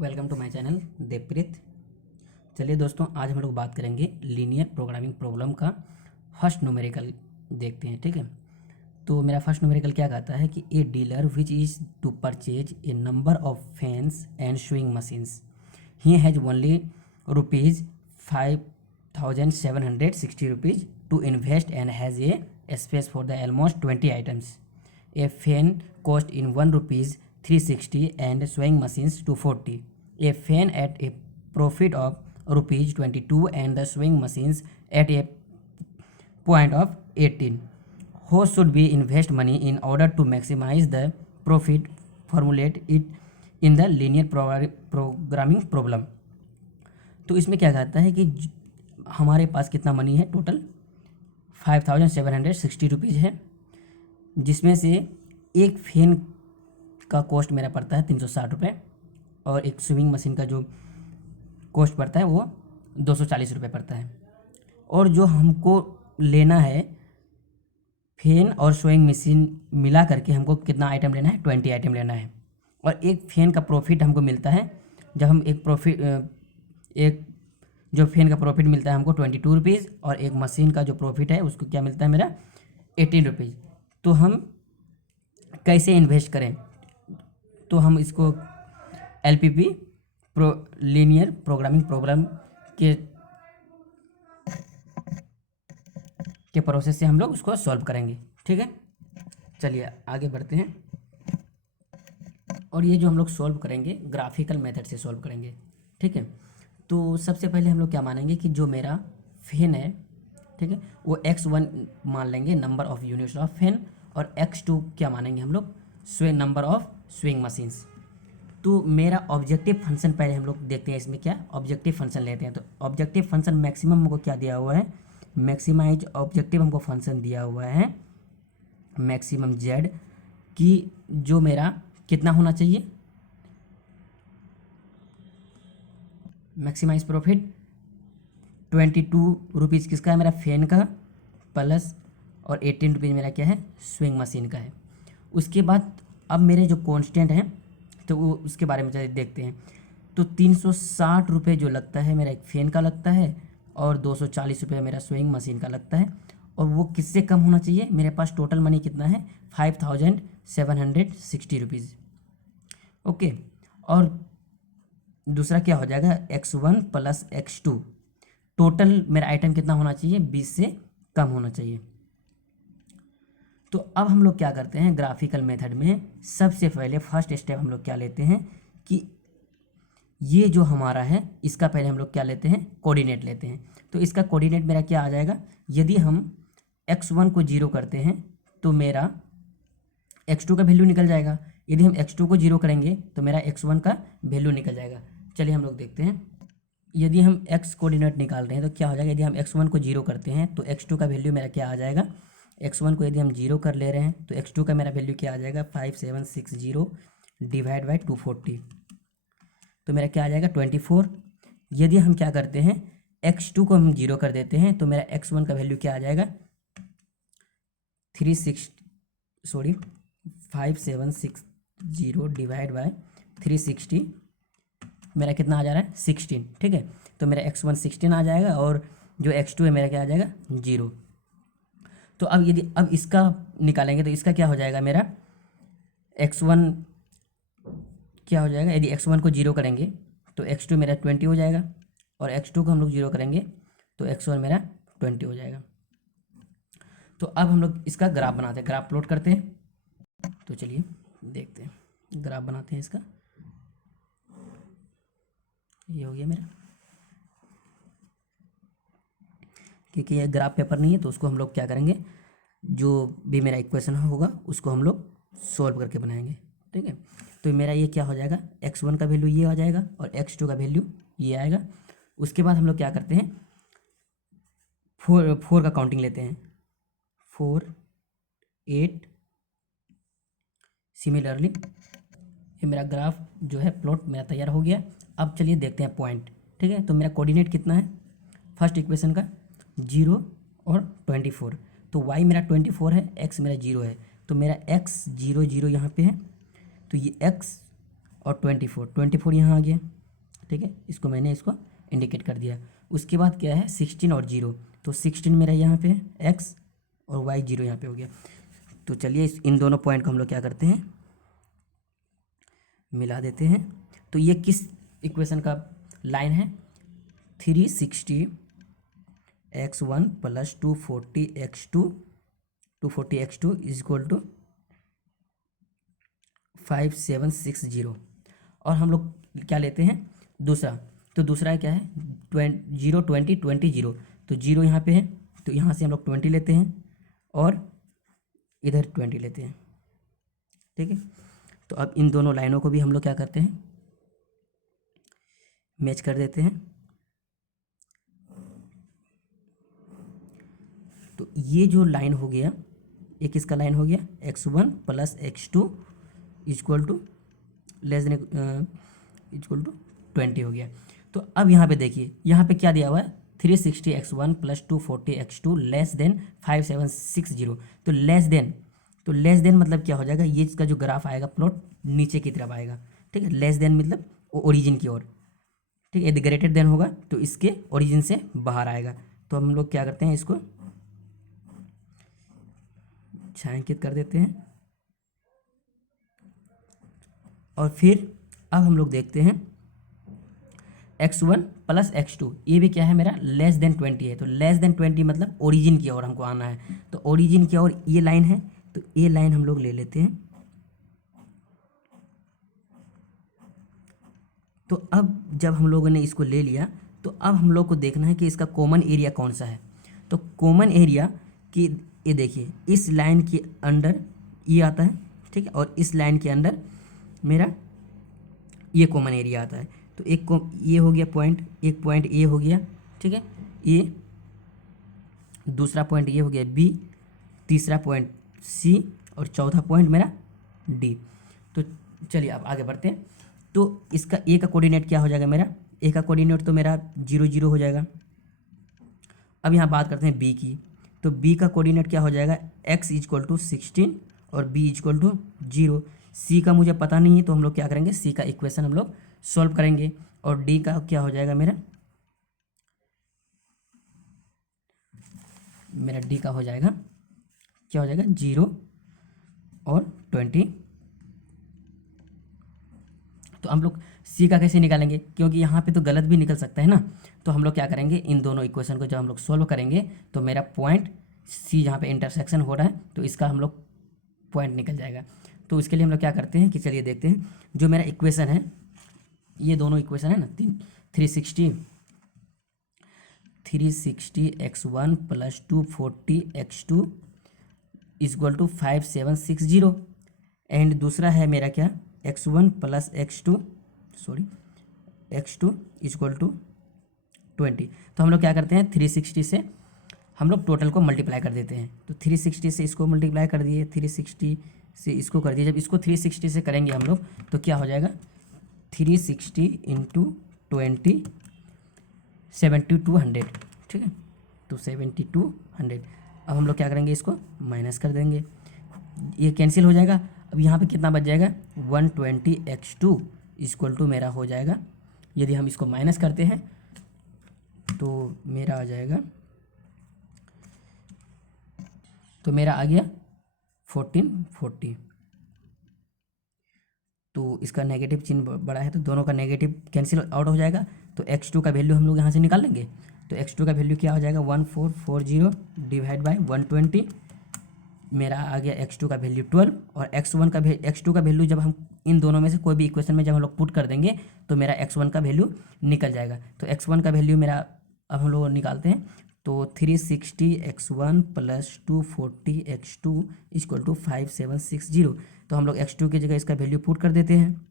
Welcome to my channel Devpreet. चलिए दोस्तों, आज हम लोग बात करेंगे लीनियर प्रोग्रामिंग प्रॉब्लम का फर्स्ट न्यूमेरिकल देखते हैं। ठीक है, तो मेरा फर्स्ट न्यूमेरिकल क्या कहता है कि a dealer which is to purchase a number of fans and swing machines, he has only ₹5,760 to invest and has a space for the almost 20 items. A fan cost in ₹360 and sewing machines 240. A fan at a profit of ₹22 and the sewing machines at a point of 18. How should we invest money in order to maximize the profit? Formulate it in the linear programming problem. तो इसमें क्या कहता है कि हमारे पास कितना money है, total ₹5,760 है, जिसमें से एक फैन का कॉस्ट मेरा पड़ता है ₹360 और एक स्विंग मशीन का जो कॉस्ट पड़ता है वो ₹240 पड़ता है। और जो हमको लेना है फैन और स्विंग मशीन मिला करके हमको कितना आइटम लेना है, 20 आइटम लेना है। और एक फैन का प्रॉफिट हमको मिलता है, जब हम एक जो फैन का प्रॉफिट मिलता है हमको ₹22 और एक मशीन का जो प्रॉफिट है उसको क्या मिलता है मेरा ₹18। तो हम कैसे इन्वेस्ट करें, तो हम इसको LPP लीनियर प्रोग्रामिंग प्रॉब्लम के प्रोसेस से हम लोग उसको सॉल्व करेंगे। ठीक है, चलिए आगे बढ़ते हैं। और ये जो हम लोग सॉल्व करेंगे ग्राफिकल मेथड से सॉल्व करेंगे। ठीक है, तो सबसे पहले हम लोग क्या मानेंगे कि जो मेरा फैन है, ठीक है, वो x1 मान लेंगे, number of units of fan, और x2 क्या मानेंगे हम लोग, नंबर ऑफ स्विंग मशीन्स। तो मेरा ऑब्जेक्टिव फंक्शन पहले हम लोग देखते हैं, इसमें क्या ऑब्जेक्टिव फंक्शन लेते हैं। तो ऑब्जेक्टिव फंक्शन मैक्सिमम हमको क्या दिया हुआ है, मैक्सिमाइज ऑब्जेक्टिव हमको फंक्शन दिया हुआ है मैक्सिमम z की, जो मेरा कितना होना चाहिए, मैक्सिमाइज प्रॉफिट ₹22 किसका है, मेरा फैन का, प्लस और ₹18 मेरा क्या है, स्विंग मशीन का है। उसके बाद अब मेरे जो कांस्टेंट हैं तो वो उसके बारे में देखते हैं। तो ₹360 जो लगता है मेरा एक फैन का लगता है, और ₹240 मेरा स्विंग मशीन का लगता है। और वो किससे कम होना चाहिए, मेरे पास टोटल मनी कितना है, ₹5,760। ओके, और दूसरा क्या हो जाएगा, x1 प्लस x2, टोटल मेरा आइटम कितना होना चाहिए, 20 से कम होना चाहिए। तो अब हम लोग क्या करते हैं ग्राफिकल मेथड में, सबसे पहले फर्स्ट स्टेप हम लोग क्या लेते हैं कि ये जो हमारा है इसका पहले हम लोग क्या लेते हैं, कोऑर्डिनेट लेते हैं। तो इसका कोऑर्डिनेट मेरा क्या आ जाएगा, यदि हम x1 को 0 करते हैं तो मेरा x2 का वैल्यू निकल जाएगा, यदि हम x2 को 0 करेंगे तो मेरा x1 का वैल्यू निकल जाएगा। चलिए हम लोग देखते हैं, यदि हम x कोऑर्डिनेट निकाल रहे हैं तो क्या हो जाएगा, यदि हम x1 को 0 करते हैं तो x2 का वैल्यू मेरा क्या आ जाएगा, x1 को यदि हम 0 कर ले रहे हैं तो x2 का मेरा वैल्यू क्या आ जाएगा, 5760 डिवाइड बाई 240, तो मेरा क्या आ जाएगा 24। यदि हम क्या करते हैं x2 को हम 0 कर देते हैं तो मेरा x1 का वैल्यू क्या आ जाएगा, 5760 डिवाइड बाई 360, मेरा कितना आ जा रहा है 16। ठीक है, तो मेरा x1 16 आ जाएगा और जो x2 है मेरा क्या आ जाएगा 0। तो अब यदि अब इसका निकालेंगे तो इसका क्या हो जाएगा, मेरा x1 क्या हो जाएगा, यदि x1 को 0 करेंगे तो x2 मेरा 20 हो जाएगा, और x2 को हम लोग 0 करेंगे तो x1 मेरा 20 हो जाएगा। तो अब हम लोग इसका ग्राफ बनाते हैं, ग्राफ प्लॉट करते हैं। तो चलिए देखते हैं, ग्राफ बनाते हैं इसका। ये हो गया मेरा, क्योंकि ये ग्राफ पेपर नहीं है तो उसको हम लोग क्या करेंगे, जो भी मेरा इक्वेशन होगा उसको हम लोग सॉल्व करके बनाएंगे। ठीक है, तो मेरा ये क्या हो जाएगा, x1 का वैल्यू ये आ जाएगा और x2 का वैल्यू ये आएगा। उसके बाद हम लोग क्या करते हैं, 4 का काउंटिंग लेते हैं, 4 8। सिमिलरली ये मेरा ग्राफ जो है प्लॉट मेरा तैयार हो गया। अब चलिए देखते हैं पॉइंट। ठीक है, तो मेरा कोऑर्डिनेट कितना है फर्स्ट इक्वेशन का, 0 और 24, तो y मेरा 24 है, x मेरा 0 है, तो मेरा x 0 0 यहाँ पे है, तो ये x और 24 यहाँ आ गया, ठीक है, इसको मैंने इसको इंडिकेट कर दिया। उसके बाद क्या है 16 और 0, तो 16 मेरा यहाँ पे है x और y 0 यहाँ पे हो गया। तो चलिए इन दोनों पॉइंट को हम लोग क्या करते हैं, मिला देते हैं। तो ये किस इक्वेशन का लाइन है, 360 x1 plus 240 x2 is equal to 5760। और हम लोग क्या लेते हैं दूसरा, तो दूसरा क्या है 0 20 20 0, तो 0 यहाँ पे है, तो यहाँ से हम लोग 20 लेते हैं और इधर 20 लेते हैं, ठीक है। तो अब इन दोनों लाइनों को भी हम लोग क्या करते हैं, मैच कर देते हैं। तो ये जो लाइन हो गया, एक किसका लाइन हो गया x1 plus x2 equal to less than equal to 20 हो गया। तो अब यहाँ पे देखिए, यहाँ पे क्या दिया हुआ है 360 x1 plus 240 x2 less than 5760। तो लेस देन मतलब क्या हो जाएगा, ये इसका जो ग्राफ आएगा प्लॉट नीचे की तरफ आएगा, ठीक है। लेस देन मतलब ओरिजिन की ओर, ठीक है। यदि ग्रेटर देन होगा तो इसके ओरिजिन से बाहर आएगा। तो हम लोग क्या करते हैं, इसको छायांकित कर देते हैं। और फिर अब हम लोग देखते हैं x1 प्लस x2, ये भी क्या है मेरा लेस देन 20 है। तो लेस देन 20 मतलब ओरिजिन की ओर हमको आना है। तो ओरिजिन की ओर ये लाइन है, तो ये लाइन हम लोग ले लेते हैं। तो अब जब हम लोगों ने इसको ले लिया, तो अब हम लोग को देखना है कि इसका कॉमन एरिया कौन सा है। तो कॉमन एरिया की ये देखिए, इस लाइन के अंडर ये आता है, ठीक है, और इस लाइन के अंदर मेरा ये कॉमन एरिया आता है। तो ये हो गया पॉइंट, एक पॉइंट ए हो गया, ठीक है, ए, दूसरा पॉइंट ये हो गया बी, तीसरा पॉइंट सी और चौथा पॉइंट मेरा डी। तो चलिए अब आगे बढ़ते हैं। तो इसका ए का कोऑर्डिनेट क्या हो जाएगा, मेरा ए का कोऑर्डिनेट तो मेरा 0 0 हो जाएगा। अब यहाँ बात करते हैं बी की। तो बी का कोऑर्डिनेट क्या हो जाएगा, x इक्वल टू 16 और b इक्वल टू 0। सी का मुझे पता नहीं है, तो हम लोग क्या करेंगे, सी का इक्वेशन हम लोग सॉल्व करेंगे। और डी का क्या हो जाएगा, मेरा डी का हो जाएगा, क्या हो जाएगा 0 और 20। तो हम लोग सी का कैसे निकालेंगे, क्योंकि यहाँ पे तो गलत भी निकल सकता है ना। तो हम लोग क्या करेंगे, इन दोनों इक्वेशन को जब हम लोग सॉल्व करेंगे तो मेरा पॉइंट सी जहाँ पे इंटरसेक्शन हो रहा है, तो इसका हम लोग पॉइंट निकल जाएगा। तो इसके लिए हम लोग क्या करते हैं कि चलिए देखते हैं, जो मेरा इक्वेशन है, ये दोनों इक्वेशन है ना, 360 x1 plus 240 x2 equal to 5760। And दूसरा है मेरा क्या, x1 plus x2 equal to 20। तो हम लोग क्या करते हैं, 360 से हम लोग टोटल को मल्टीप्लाई कर देते हैं। तो 360 से इसको मल्टीप्लाई कर दिए, 360 से इसको कर दिए। जब इसको 360 से करेंगे हम लोग तो क्या हो जाएगा, 360 इंटू 20 7200, ठीक है। तो 7200। अब हम लोग क्या करेंगे, इसको माइनस कर देंगे, ये कैंसिल हो जाएगा। अब यहाँ पे कितना बच जाएगा, 120 x2 इक्वल टू मेरा हो जाएगा, यदि हम इसको माइनस करते हैं तो मेरा आ जाएगा, तो मेरा आ गया 1440। तो इसका नेगेटिव चिन्ह बड़ा है, तो दोनों का नेगेटिव कैंसिल आउट हो जाएगा। तो x2 का वैल्यू हम लोग यहाँ से निकाल लेंगे। तो x2 का वैल्यू क्या हो जाएगा, 1440 डिवाइड बाई 120। मेरा आ गया x2 का वैल्यू 12। और x2 का वैल्यू जब हम इन दोनों में से कोई भी इक्वेशन में जब हम लोग पुट कर देंगे तो मेरा x1 का वैल्यू निकल जाएगा। तो x1 का वैल्यू मेरा अब हम लोग निकालते हैं। तो 360 x1 plus 240 x2 equal to 5760। तो हम लोग x2 की जगह इसका वैल्यू पुट कर देते हैं।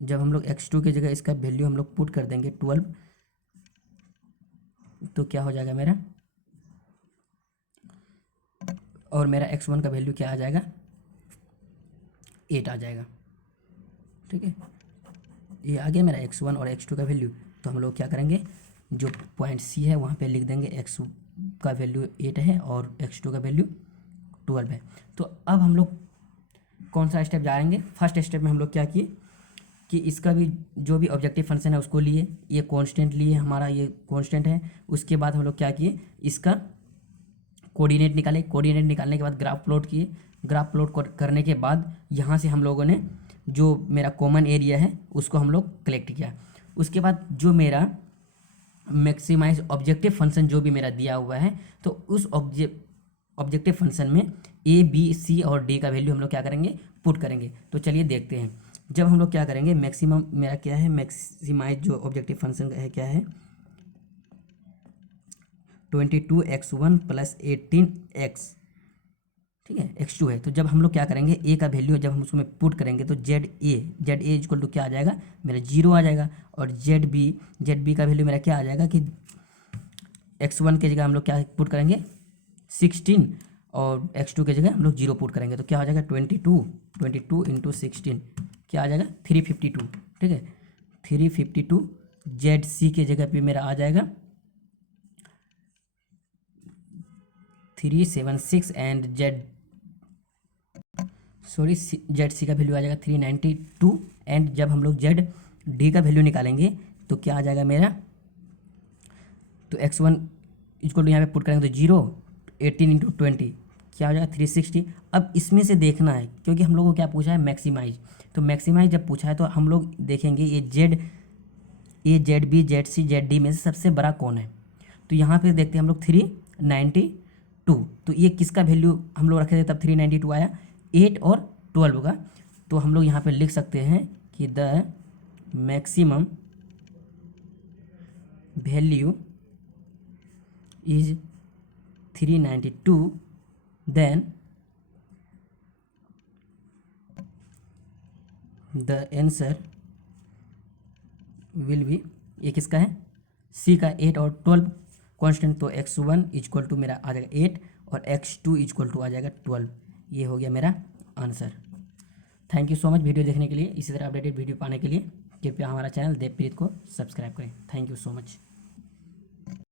जब हम लोग x2 की जगह इसका वैल्यू हम लोग पुट कर देंगे 12, तो क्या हो जाएगा मेरा, और मेरा x1 का वैल्यू क्या आ जाएगा, 8 आ जाएगा, ठीक है। ये आ गया मेरा x1 और x2 का वैल्यू। तो हम लोग क्या करेंगे, जो पॉइंट सी है वहाँ पे लिख देंगे x का वैल्यू 8 है और x2 का वैल्यू 12 है। तो अब हम लोग कौन सा स्टेप जाएंगे, फर्स्ट स्टेप में हम लोग क्या किए कि इसका भी जो भी ऑब्जेक्टिव फंक्शन है उसको लिए, ये कांस्टेंट लिए, हमारा ये कांस्टेंट है। उसके बाद हम लोग क्या किए, इसका कोऑर्डिनेट निकाले, कोऑर्डिनेट निकालने के बाद ग्राफ प्लॉट किए, ग्राफ प्लॉट करने के बाद यहाँ से हम लोगों ने जो मेरा कॉमन एरिया है उसको हम लोग कलेक्ट किया। उसके बाद जो मेरा मैक्सिमाइज ऑब्जेक्टिव फंक्शन जो भी मेरा दिया हुआ है, तो उस ऑब्जेक्टिव फंक्शन में ए बी सी और डी का वैल्यू हम लोग क्या करेंगे, पुट करेंगे। तो चलिए देखते हैं। जब हम लोग क्या करेंगे, मैक्सिमम मेरा क्या है, मैक्सिमाइज जो ऑब्जेक्टिव फंक्शन है क्या है, 22x1 + 18x, ठीक है, x2 है। तो जब हम लोग क्या करेंगे, ए का वैल्यू जब हम उसमें पुट करेंगे तो जेड ए इक्वल टू क्या आ जाएगा, मेरा 0 आ जाएगा। और जेड बी का वैल्यू मेरा क्या आ जाएगा कि x1 की जगह हम लोग क्या पुट करेंगे 16, और x2 की जगह हम लोग 0 पुट करेंगे। तो क्या हो जाएगा 22 इंटू 16 क्या आ जाएगा 352, ठीक है, 352। जेड सी की जगह पे मेरा आ जाएगा 376 एंड जेड सी का वैल्यू आ जाएगा 392। एंड जब हम लोग जेड डी का वैल्यू निकालेंगे तो क्या आ जाएगा मेरा, तो x1 इक्वल टू यहाँ पे पुट करेंगे तो 0, 18 इंटू 20 क्या हो जाएगा 360। अब इसमें से देखना है क्योंकि हम लोग को क्या पूछा है, मैक्सिमाइज। तो मैक्सिमाइज जब पूछा है तो हम लोग देखेंगे ये Z B Z C Z D में से सबसे बड़ा कौन है। तो यहाँ पे देखते हैं हम लोग 392। तो ये किसका वैल्यू हम लोग रखे थे तब 392 आया, 8 और 12 का। तो हम लोग यहाँ पे लिख सकते हैं कि the maximum value is 392, then the answer will be, ये किसका है, सी का 8 और 12 कांस्टेंट। तो x1 इक्वल टू मेरा आ जाएगा 8 और x2 इक्वल टू आ जाएगा 12। ये हो गया मेरा answer. Thank you so much video देखने के लिए। इसी तरह अपडेटेड वीडियो पाने के लिए कृपया हमारा चैनल देवप्रीत को सब्सक्राइब करें। Thank you so much.